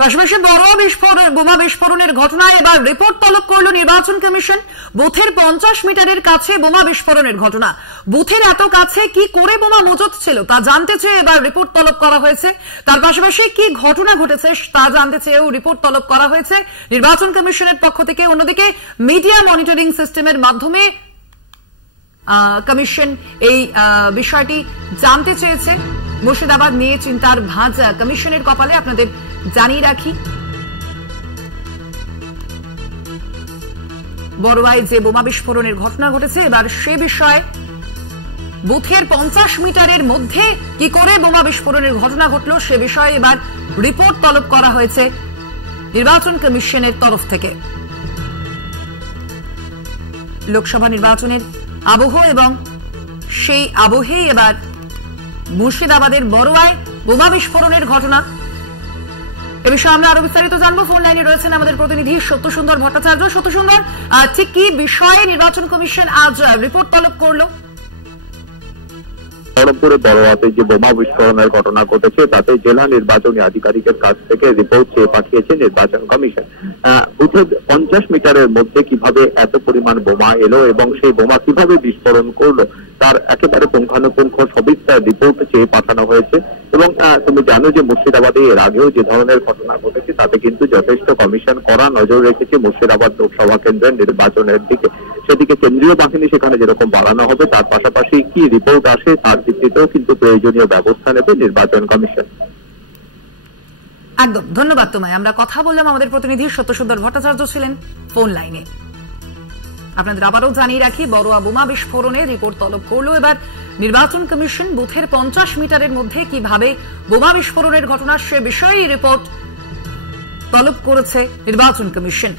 পাশাপাশি বোমা বিস্ফোরণের ঘটনায় এবার রিপোর্ট তলব করল নির্বাচন কমিশন। বুথের 50 মিটারের কাছে বোমা বিস্ফোরণের ঘটনা। বুথের এত কাছে কি করে বোমা মজুত ছিল তা জানতে চেয়ে এবার রিপোর্ট তলব করা হয়েছে। তার পাশাপাশি কি ঘটনা ঘটেছে তা জানতে চেয়েও রিপোর্ট তলব করা হয়েছে নির্বাচন কমিশনের পক্ষ থেকে। অন্যদিকে মিডিয়া মনিটরিং সিস্টেমের মাধ্যমে কমিশন এই বিষয়টি জানতে চেয়েছে। মুর্শিদাবাদ নিয়ে চিন্তার ভাঁজ কমিশনের কপালে। আপনাদের জানিয়ে রাখি, বড়ুয়ায় যে বোমা বিস্ফোরণের ঘটনা ঘটেছে এবার সে বিষয়ে বুথের 50 মিটারের মধ্যে কি করে বোমা বিস্ফোরণের ঘটনা ঘটল সে বিষয়ে এবার রিপোর্ট তলব করা হয়েছে নির্বাচন কমিশনের তরফ থেকে। লোকসভা নির্বাচনের আবহ এবং সেই আবহেই এবার মুর্শিদাবাদের বড়ুয়ায় বোমা বিস্ফোরণের ঘটনা। এ বিষয়ে আমরা আরো বিস্তারিত জানবো। ফোন লাইনে রয়েছেন আমাদের প্রতিনিধি সত্যসুন্দর ভট্টাচার্য। সত্যসুন্দর, ঠিক কি বিষয়ে নির্বাচন কমিশন আজ রিপোর্ট তলব করলো? খড়গপুরে বড়ুয়াতে যে বোমা বিস্ফোরণের ঘটনা ঘটেছে তাতে জেলা নির্বাচনী আধিকারিকের কাছ থেকে রিপোর্ট চেয়ে পাঠিয়েছে নির্বাচন কমিশন। বুথের 50 মিটারের মধ্যে কিভাবে এত পরিমাণ বোমা এলো এবং সেই বোমা কিভাবে বিস্ফোরণ করলো তার একেবারে পুঙ্খানুপুঙ্খ সবিস্তার রিপোর্ট চেয়ে পাঠানো হয়েছে। এবং তুমি জানো যে মুর্শিদাবাদে এর আগেও যে ধরনের ঘটনা ঘটেছে তাতে কিন্তু যথেষ্ট কমিশন কড়া নজর রেখেছে মুর্শিদাবাদ লোকসভা কেন্দ্রের নির্বাচনের দিকে। সেদিকে কেন্দ্রীয় বাহিনী সেখানে যেরকম বাড়ানো হবে তার পাশাপাশি কি রিপোর্ট আসে তার ভিত্তিতেও কিন্তু প্রয়োজনীয় ব্যবস্থা নেবে নির্বাচন কমিশন। একদম ধন্যবাদ তোমায়। আমরা কথা বললাম, আমাদের প্রতিনিধি সত্যসুন্দর ভট্টাচার্য ছিলেন ফোন লাইনে। আপনাদের আবারও জানিয়ে রাখি, বড়ুয়া বোমা বিস্ফোরণে রিপোর্ট তলব করল এবার নির্বাচন কমিশন। বুথের 50 মিটারের মধ্যে কিভাবে বোমা বিস্ফোরণের ঘটনা সে বিষয়ে রিপোর্ট তলব করেছে নির্বাচন কমিশন।